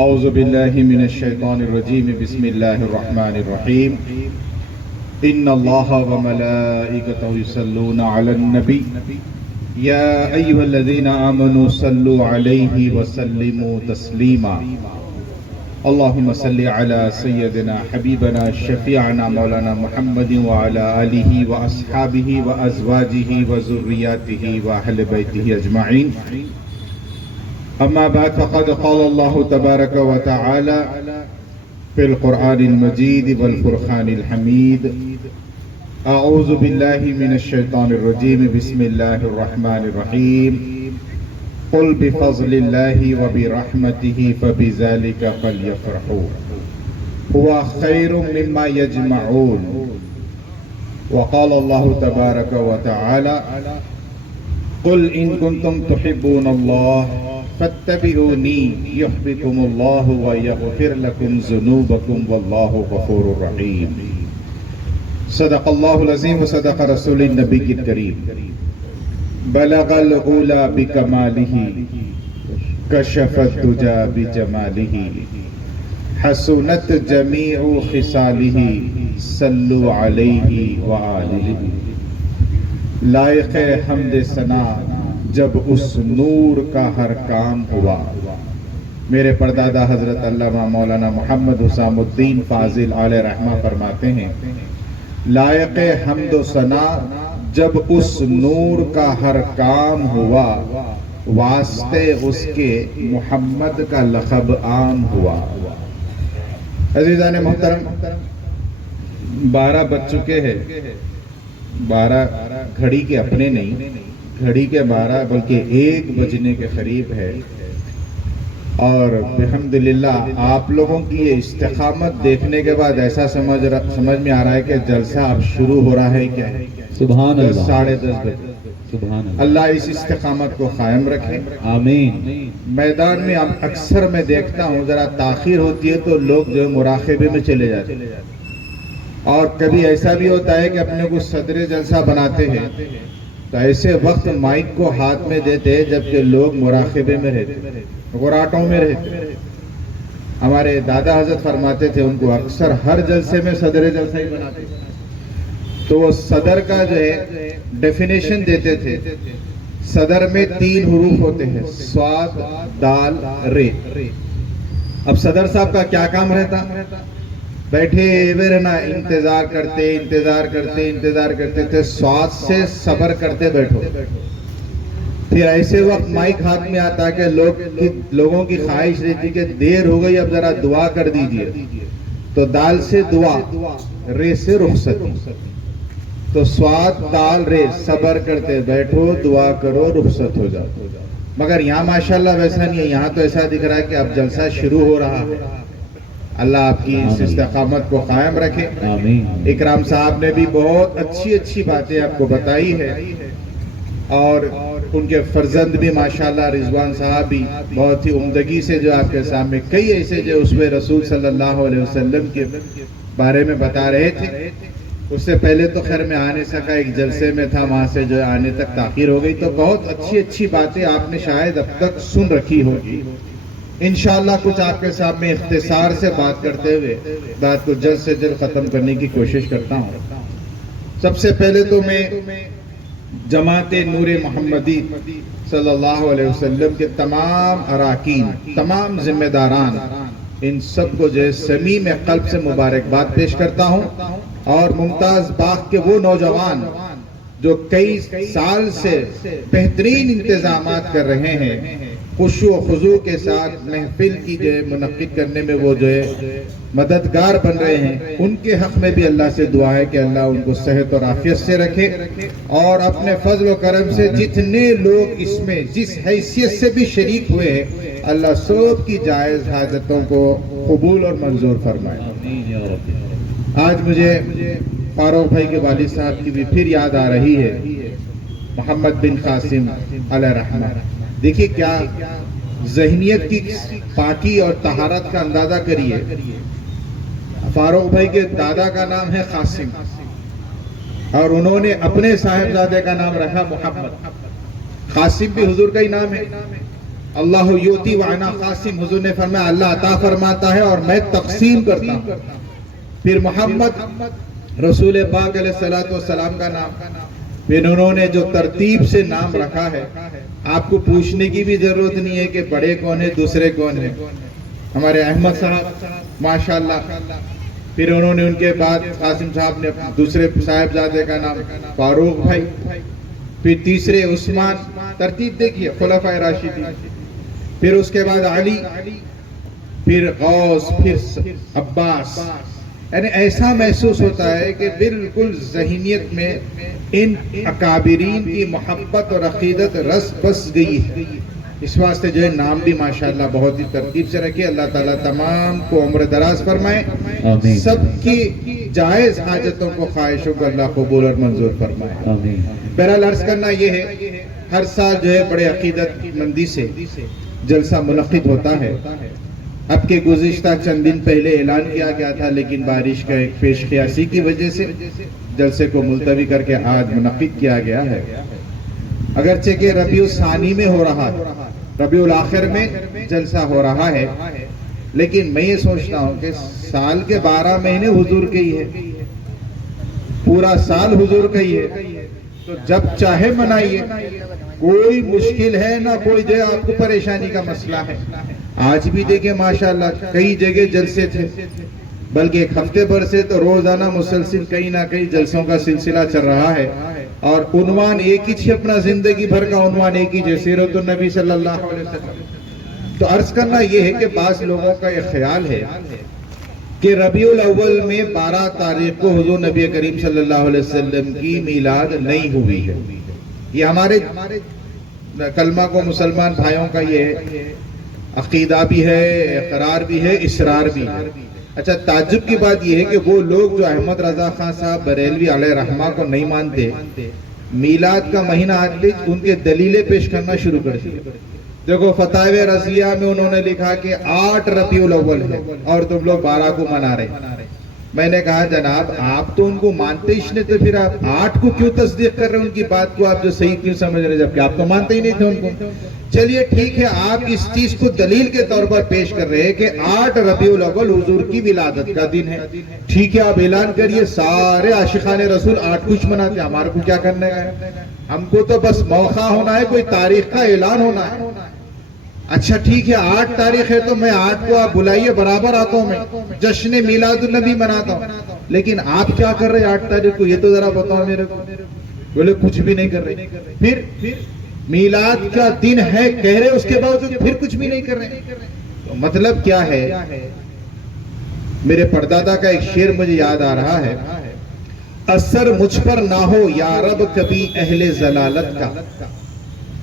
اعوذ باللہ من الشیطان الرجیم بسم اللہ الرحمن الرحیم ان اللہ وملائکتہ یصلون علی النبی یا ایھا الذین آمنوا صلوا علیہ وسلموا تسلیما اللہم صل علی سیدنا حبیبنا شفیعنا مولانا محمد وعلی آلہ واصحابہ وازواجہ وذریاتہ واہل بیتہ اجمعین اما بعد فقد قال اللہ تبارک و تعالی فی القرآن المجید والفرقان الحمید اعوذ باللہ من الشیطان الرجیم بسم اللہ الرحمن الرحیم قل بفضل اللہ وبرحمتہ فبذلک فلیفرحوا هو خیر مما یجمعون وقال اللہ تبارک و تعالی قل ان کنتم تحبون اللہ فاتبعونی یحببکم اللہ ویغفر لکم ذنوبکم واللہ غفور رحیم صدق اللہ العظیم وصدق رسول النبی الکریم بلغ العلا بکمالہ کشف الدجى بجمالہ حسنت جمیع خصالہ صلوا علیہ وآلہ لائق حمد ثنا جب اس نور کا ہر کام ہوا۔ میرے پردادا حضرت علامہ مولانا محمد حسام الدین فاضل علیہ رحمہ فرماتے ہیں لائق حمد و ثنا جب اس نور کا ہر کام ہوا واسطے اس کے محمد کا لقب عام ہوا۔ عزیزان محترم 12 بج چکے ہیں، 12 گھڑی کے اپنے نہیں، گھڑی کے 12 بلکہ 1 بجنے کے قریب ہے، اور بحمدللہ آپ لوگوں کی یہ استقامت دیکھنے کے بعد ایسا سمجھ میں آ رہا ہے کہ جلسہ اب شروع ہو رہا ہے کیا ہے، سبحان اللہ، 10:30 بجے۔ سبحان اللہ، اللہ اس استقامت کو قائم رکھے، آمین۔ میدان میں اب اکثر میں دیکھتا ہوں ذرا تاخیر ہوتی ہے تو لوگ جو مراقبے میں چلے جاتے ہیں، اور کبھی ایسا بھی ہوتا ہے کہ اپنے کو صدر جلسہ بناتے ہیں تو ایسے وقت مائک کو ہاتھ میں دیتے ہیں جبکہ لوگ مراقبے میں رہتے، غراٹوں میں رہتے۔ ہمارے دادا حضرت فرماتے تھے ان کو اکثر ہر جلسے میں صدر جلسہ ہی بناتے تھے، تو وہ صدر کا جو ہے ڈیفینیشن دیتے تھے۔ صدر میں 3 حروف ہوتے ہیں، صاد دال رے۔ اب صدر صاحب کا کیا کام رہتا؟ بیٹھے ہوئے رہنا، انتظار کرتے تھے، سواد سے صبر کرتے بیٹھو۔ پھر ایسے وقت مائک ہاتھ میں آتا کہ لوگوں کی خواہش رہتی کہ دیر ہو گئی اب ذرا دعا کر دیجئے، تو دال سے دعا، رے سے رخصت، تو سواد دال رے، صبر کرتے بیٹھو، دعا کرو، رخصت ہو جاؤ۔ مگر یہاں ماشاءاللہ ویسا نہیں ہے، یہاں تو ایسا دکھ رہا ہے کہ اب جلسہ شروع ہو رہا ہے۔ اللہ آپ کی اس استقامت کو قائم رکھے۔ آمین۔ اکرام صاحب نے بھی بہت اچھی باتیں آپ کو بتائی ہے، اور ان کے فرزند بھی ماشاءاللہ رضوان صاحب بھی بہت ہی عمدگی سے جو آپ کے سامنے کئی ایسے جو اسوہ رسول صلی اللہ علیہ وسلم کے بارے میں بتا رہے تھے۔ اس سے پہلے تو خیر میں آنے سکا، ایک جلسے میں تھا، وہاں سے جو آنے تک تاخیر ہو گئی، تو بہت اچھی باتیں آپ نے شاید اب تک سن رکھی ہوگی۔ انشاءاللہ کچھ آپ کے سامنے اختصار سے بات کرتے ہوئے بات کو جلد سے جلد ختم کرنے کی کوشش کرتا ہوں۔ سب سے پہلے تو میں جماعت نور محمدی صلی اللہ علیہ وسلم کے تمام اراکین، تمام ذمہ داران، ان سب کو جو ہے صمیم قلب سے مبارکباد پیش کرتا ہوں، اور ممتاز باغ کے وہ نوجوان جو کئی سال سے بہترین انتظامات کر رہے ہیں، خشوع و خضوع کے ساتھ محفل کی جو ہے منعقد کرنے میں وہ جو ہے مددگار بن رہے ہیں، ان کے حق میں بھی اللہ سے دعا ہے کہ اللہ ان کو صحت اور عافیت سے رکھے، اور اپنے فضل و کرم سے جتنے لوگ اس میں جس حیثیت سے بھی شریک ہوئے ہیں، اللہ سب کی جائز حاجتوں کو قبول اور منظور فرمائے۔ آج مجھے فاروق بھائی کے والد صاحب کی بھی پھر یاد آ رہی ہے، محمد بن قاسم علیہ رحمہ۔ دیکھیے کیا ذہنیت کی پاکی اور طہارت کا اندازہ کریے۔ فاروق بھائی کے دادا کا نام ہے قاسم، اور انہوں نے اپنے صاحبزادے کا نام رکھا محمد۔ قاسم بھی حضور کا ہی نام ہے، اللہ یوتی وانا قاسم، حضور نے فرمایا اللہ عطا فرماتا ہے اور میں تقسیم کرتا ہوں. پھر محمد رسول پاک علیہ الصلوۃ والسلام کا نام، پھر انہوں نے جو ترتیب سے نام رکھا ہے، آپ کو پوچھنے کی بھی ضرورت نہیں ہے کہ بڑے کون ہیں دوسرے کون ہیں. ہمارے احمد صاحب ماشاءاللہ، پھر انہوں نے ان کے بعد قاسم صاحب نے دوسرے صاحبزادے کا نام فاروق بھائی، پھر تیسرے عثمان، ترتیب دیکھیے خلفائے راشدین، پھر اس کے بعد علی، پھر غوث، پھر عباس. یعنی ایسا محسوس ہوتا ہے کہ بالکل ذہنیت میں ان اکابرین کی محبت اور عقیدت رس بس گئی ہے. اس واسطے جو ہے نام بھی ماشاءاللہ بہت ہی ترتیب سے رکھے. اللہ تعالیٰ تمام کو عمر دراز فرمائے، آمین. سب کی جائز حاجتوں کو، خواہشوں کو اللہ قبول اور منظور فرمائے. آمین. بہرحال عرض کرنا یہ ہے، ہر سال جو ہے بڑے عقیدت مندی سے جلسہ منعقد ہوتا ہے. اب کے گزشتہ چند دن پہلے اعلان کیا گیا تھا، لیکن بارش کا ایک پیش قیاسی کی وجہ سے جلسے کو ملتوی کر کے آج منعقد کیا گیا ہے. اگرچہ کہ ربیع الثانی میں ہو رہا ہے، ربیع الاخر میں جلسہ ہو رہا ہے، لیکن میں یہ سوچتا ہوں کہ سال کے 12 مہینے حضور کے ہی ہے، پورا سال حضور کا ہی ہے، تو جب چاہے منائیے، کوئی مشکل ہے نہ کوئی جو ہے آپ کو پریشانی کا مسئلہ ہے. آج بھی دیکھیں ماشاءاللہ کئی جگہ جلسے تھے، بلکہ ایک ہفتے بھر سے تو روزانہ مسلسل کہیں نہ کہیں جلسوں کا سلسلہ چل رہا ہے، اور عنوان ایک ہی ہے، اپنا زندگی بھر کا عنوان ایک ہی ہے، سیرت النبی صلی اللہ علیہ وسلم. تو عرض کرنا یہ ہے کہ بعض لوگوں کا یہ خیال ہے کہ ربیع الاول میں 12 تاریخ کو حضور نبی کریم صلی اللہ علیہ وسلم کی میلاد نہیں ہوئی ہے. یہ ہمارے کلمہ کو مسلمان بھائیوں کا یہ عقیدہ بھی ہے، اقرار بھی ہے، اصرار بھی ہے. اچھا تعجب کی بات یہ ہے کہ وہ لوگ جو احمد رضا خان صاحب بریلوی علیہ رحمہ کو نہیں مانتے، میلاد کا مہینہ آتے ان کے دلیلیں پیش کرنا شروع کر دی. دیکھو فتاوی رضیہ میں انہوں نے لکھا کہ 8 ربیع الاول ہے اور تم لوگ 12 کو منا رہے. میں نے کہا جناب آپ تو ان کو مانتے ہی نہیں، تو پھر آپ 8 کو کیوں تصدیق کر رہے ہیں؟ ان کی بات کو آپ جو صحیح کیوں سمجھ رہے جبکہ آپ تو مانتے ہی نہیں تھے ان کو. چلیے ٹھیک ہے، آپ اس چیز کو دلیل کے طور پر پیش کر رہے ہیں کہ 8 ربیع الاول حضور کی ولادت کا دن ہے. ٹھیک ہے، آپ اعلان کریے، سارے عاشقان رسول 8 کچھ مناتے ہیں، ہمارے کو کیا کرنے کا ہے؟ ہم کو تو بس موقع ہونا ہے، کوئی تاریخ کا اعلان ہونا ہے. اچھا ٹھیک ہے، 8 تاریخ ہے تو میں 8 کو آپ بلائیے، برابر آتا ہوں، میں جشن میلاد النبی مناتا ہوں. لیکن آپ کیا کر رہے 8 تاریخ کو، یہ تو ذرا بتاؤ میرے کو. بولے کچھ بھی نہیں کر رہے. پھر میلاد کا دن ہے کہہ رہے، اس کے باوجود پھر کچھ بھی نہیں کر رہے. تو مطلب کیا ہے؟ میرے پردادا کا ایک شعر مجھے یاد آ رہا ہے، اثر مجھ پر نہ ہو یا رب کبھی اہل ضلالت کا.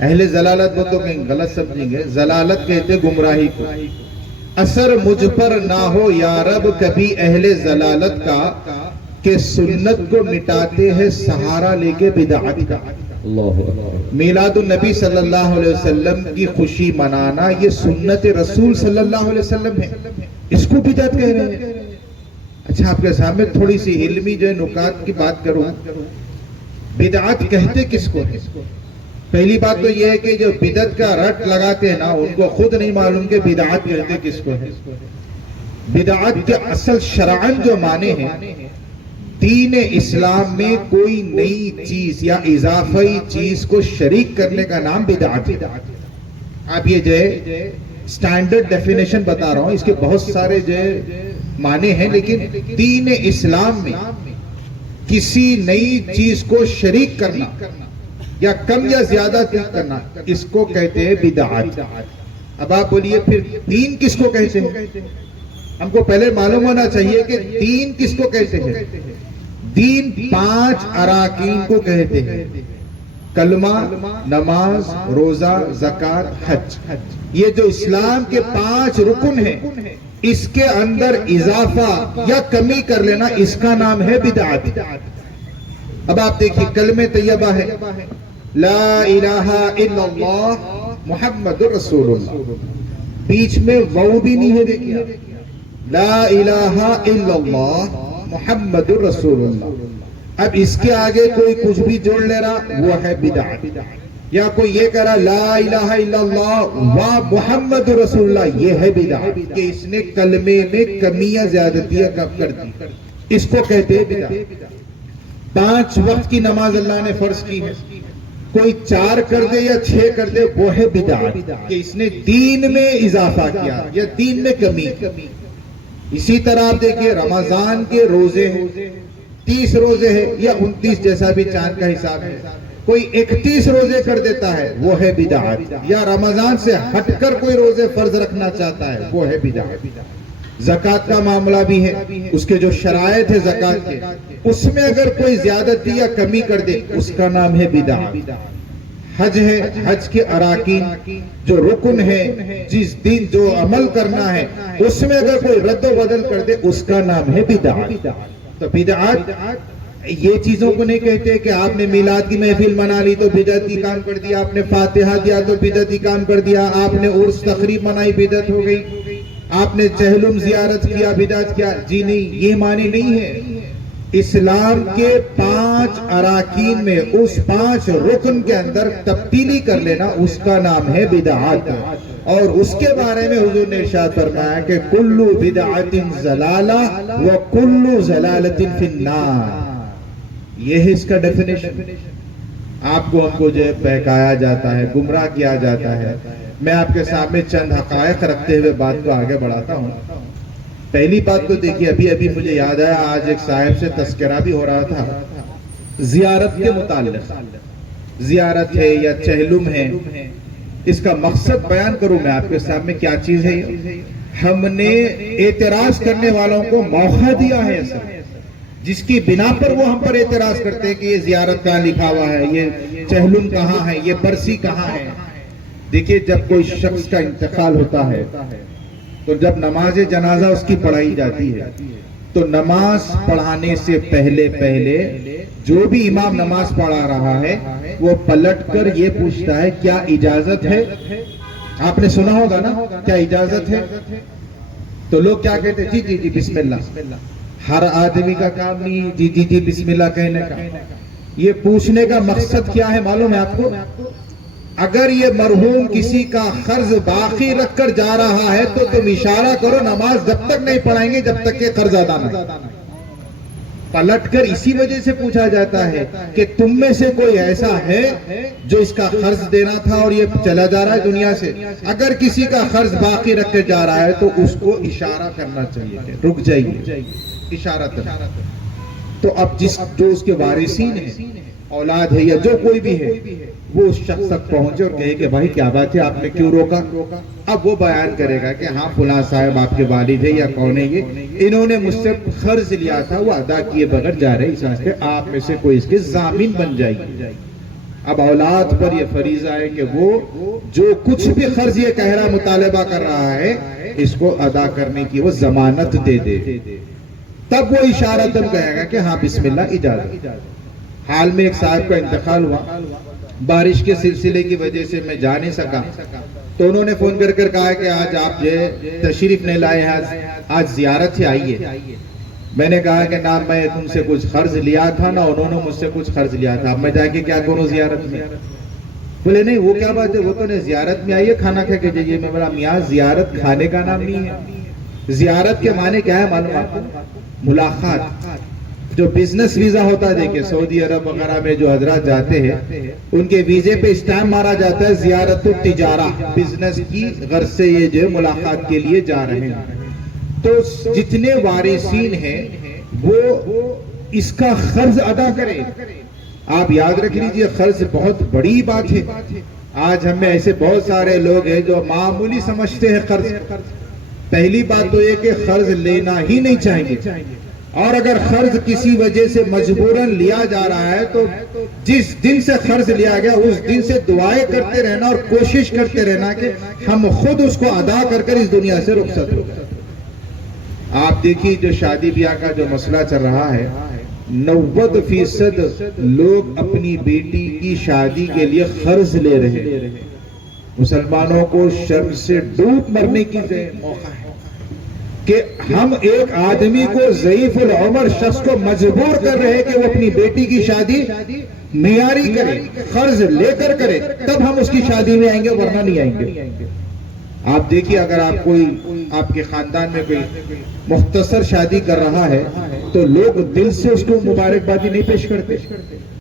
اہل ضلالت وہ تو کہیں غلط سمجھیں گے، ضلالت کہتے گمراہی کو. اثر مجھ پر نہ ہو یا رب کبھی اہل ضلالت کا، کہ سنت کو مٹاتے ہیں سہارا لے کے بدعت کا. میلاد النبی صلی اللہ علیہ وسلم کی خوشی منانا یہ سنت رسول صلی اللہ علیہ وسلم ہے، اس کو بدعت کہہ رہے ہیں. اچھا آپ کے سامنے تھوڑی سی علمی جو ہے نکات کی بات کروں، بدعت کہتے کس کو ہے؟ پہلی بات تو یہ ہے کہ جو بدعت کا رٹ لگاتے ہیں نا، ان کو خود نہیں معلوم کہ بدعت کہتے کس کو ہے. بدعت کے اصل شرعاً جو معنی ہیں، دین اسلام میں کوئی نئی چیز یا اضافی چیز کو شریک کرنے کا نام بدعت ہے. آپ یہ جو ہے سٹینڈرڈ ڈیفینیشن بتا رہا ہوں، اس کے بہت سارے جو معنی ہیں، لیکن دین اسلام میں کسی نئی چیز کو شریک کرنا یا کم یا زیادہ کرنا، اس کو کہتے ہیں بدعت. اب آپ بولیے پھر دین کس کو کہتے ہیں؟ ہم کو پہلے معلوم ہونا چاہیے کہ دین کس کو کہتے ہیں. دین 5 اراکین کو کہتے ہیں، کلمہ، نماز، روزہ، زکوٰۃ، حج. یہ جو اسلام کے 5 رکن ہیں، اس کے اندر اضافہ یا کمی کر لینا، اس کا نام ہے بدعت. اب آپ دیکھیے کلمہ طیبہ ہے، لا الہ الا اللہ محمد رسول اللہ، بیچ میں واو بھی نہیں ہے. دیکھیے لا الہ الا اللہ محمد رسول اللہ، اب اس کے آگے کوئی کچھ بھی جوڑ لے رہا، وہ ہے بدعت. یا کوئی یہ کہہ رہا لا الہ الا اللہ و محمد رسول اللہ، یہ ہے بدعت کہ اس نے کلمے میں کمیاں زیادتیاں کب کر دی، اس کو کہتے ہیں بدعت۔ 5 وقت کی نماز اللہ نے فرض کی ہے، کوئی 4 کر دے یا 6 کر دے، وہ ہے بدعت کہ اس نے دین میں اضافہ کیا یا دین میں کمی۔ اسی طرح آپ دیکھیے رمضان کے روزے ہیں، 30 روزے ہیں یا 29 جیسا بھی چاند کا حساب ہے، کوئی 31 روزے کر دیتا ہے وہ ہے بدعت، یا رمضان سے ہٹ کر کوئی روزے فرض رکھنا چاہتا ہے وہ ہے بدعت۔ زکوٰۃ کا معاملہ بھی ہے، اس کے جو شرائط ہے زکوٰۃ کے، اس میں اگر کوئی زیادتی یا کمی کر دے اس کا نام ہے بدعت۔ حج ہے، حج کے اراکین جو رکن ہے، جس دن جو عمل کرنا ہے اس میں اگر کوئی رد و بدل کر دے اس کا نام ہے بدعت۔ تو بدعت یہ چیزوں کو نہیں کہتے کہ آپ نے میلاد کی محفل منا لی تو بدعتی کام کر دیا، آپ نے فاتحہ دیا تو بدعتی کام کر دیا، آپ نے عرس تقریب منائی بدعت ہو گئی، آپ نے چہلم زیارت کیا بدعت کیا، جی نہیں، یہ معنی نہیں ہے۔ اسلام کے 5 اراکین میں اس 5 رکن کے اندر تبدیلی کر لینا اس کا نام ہے بدعت، اور اس کے بارے میں حضور نے ارشاد فرمایا کہ کل بدعت ضلالہ وکل ضلالۃ فی النار، یہ ہے اس کا ڈیفینیشن۔ آپ کو ہم کو جو بہکایا جاتا ہے، گمراہ کیا جاتا ہے۔ میں آپ کے سامنے چند حقائق رکھتے ہوئے بات کو آگے بڑھاتا ہوں۔ پہلی بات تو دیکھیے، ابھی مجھے یاد آیا، آج ایک صاحب سے تذکرہ بھی ہو رہا تھا زیارت کے متعلق، زیارت ہے یا چہلم ہے، اس کا مقصد بیان کروں میں آپ کے سامنے کیا چیز ہے۔ ہم نے اعتراض کرنے والوں کو موقع دیا ہے اصل، جس کی بنا پر وہ ہم پر اعتراض کرتے ہیں کہ یہ زیارت کہاں لکھا ہوا ہے، یہ چہلم کہاں ہے، یہ برسی کہاں ہے۔ دیکھیے جب کوئی شخص کا انتقال ہوتا ہے تو جب نماز جنازہ اس کی پڑھائی جاتی ہے تو نماز پڑھانے سے پہلے جو بھی امام نماز پڑھا رہا ہے وہ پلٹ کر یہ پوچھتا ہے کیا اجازت ہے۔ آپ نے سنا ہوگا نا، کیا اجازت ہے؟ تو لوگ کیا کہتے ہیں، جی بسم اللہ۔ ہر آدمی کا کام نہیں جی بسم اللہ کہنے کا۔ یہ پوچھنے کا مقصد کیا ہے معلوم ہے آپ کو؟ اگر یہ مرحوم کسی کا قرض باقی رکھ کر جا رہا ہے تو تم اشارہ کرو نماز جب تک نہیں پڑھائیں گے جب تک کہ قرض ادا نہ۔ پلٹ کر اسی وجہ سے پوچھا جاتا ہے کہ تم میں سے کوئی ایسا ہے جو اس کا قرض دینا تھا اور یہ چلا جا رہا ہے دنیا سے۔ اگر کسی کا قرض باقی رکھ کے جا رہا ہے تو اس کو اشارہ کرنا چاہیے کہ رک جائیے، اشارہ کرنا۔ تو اب جو اس کے وارثین ہیں، اولاد ہے یا جو کوئی بھی ہے، وہ اس شخص تک پہنچے اور کہے کہ بھائی کیا بات ہے، آپ نے کیوں روکا؟ اب وہ بیان کرے گا کہ ہاں فلاں صاحب آپ کے والد ہے یا کون ہے، یہ انہوں نے مجھ سے قرض لیا تھا، وہ ادا کیے بغیر جا رہے، اس واسطے آپ میں سے کوئی اس کے ضامن بن جائے گی۔ اب اولاد پر یہ فریضہ ہے کہ وہ جو کچھ بھی قرض یہ کہہ رہا مطالبہ کر رہا ہے اس کو ادا کرنے کی وہ ضمانت دے دے، تب وہ اشارتاً کہے گا کہ ہاں بسم اللہ اجازت۔ حال میں ایک صاحب کا انتقال ہوا، بارش کے سلسلے کی وجہ سے میں جا نہیں سکا، تو انہوں نے فون کر کہا کہ آج آپ تشریف نہیں لائے ہیں، آج زیارت سے آئیے۔ میں نے کہا کہ نہ میں تم سے کچھ قرض لیا تھا نہ انہوں نے مجھ سے کچھ قرض لیا تھا، اب میں جا کے کیا کروں زیارت میں؟ بولے نہیں وہ کیا بات ہے، وہ تو نے زیارت میں آئیے کھانا کھا کے جائیے۔ میں بولا میاں زیارت کھانے کا نام نہیں ہے، زیارت کے معنی کیا ہے معلوم آپ کو؟ ملاقات۔ جو بزنس ویزا ہوتا ہے، دیکھیں سعودی عرب وغیرہ میں جو حضرات جاتے ہیں ان کے ویزے پہ اسٹیمپ مارا جاتا ہے زیارت التجارہ، بزنس کی غرض سے یہ جو ملاقات کے لیے جا رہے ہیں۔ تو جتنے وارثین ہیں وہ اس کا قرض ادا کریں۔ آپ یاد رکھ لیجئے قرض بہت بڑی بات ہے۔ آج ہم میں ایسے بہت سارے لوگ ہیں جو معمولی سمجھتے ہیں قرض۔ پہلی بات تو یہ کہ قرض لینا ہی نہیں چاہیں گے، اور اگر قرض کسی وجہ سے مجبوراً لیا جا رہا ہے تو جس دن سے قرض لیا گیا اس دن سے دعائیں کرتے رہنا اور کوشش کرتے رہنا کہ ہم خود اس کو ادا کر کر اس دنیا سے رخصت ہو۔ آپ دیکھیے جو شادی بیاہ کا جو مسئلہ چل رہا ہے، 90% لوگ اپنی بیٹی کی شادی کے لیے قرض لے رہے ہیں۔ مسلمانوں کو شرم سے ڈوب مرنے کی موقع ہے کہ ہم ایک آدمی کو ضعیف العمر شخص کو مجبور کر رہے ہیں کہ وہ اپنی بیٹی کی شادی معیاری کرے، قرض لے کر کرے، تب ہم اس کی شادی میں آئیں گے، ورنہ نہیں آئیں گے۔ آپ دیکھیے اگر آپ کوئی آپ کے خاندان میں کوئی مختصر شادی کر رہا ہے تو لوگ دل سے اس کو مبارکبادی نہیں پیش کرتے۔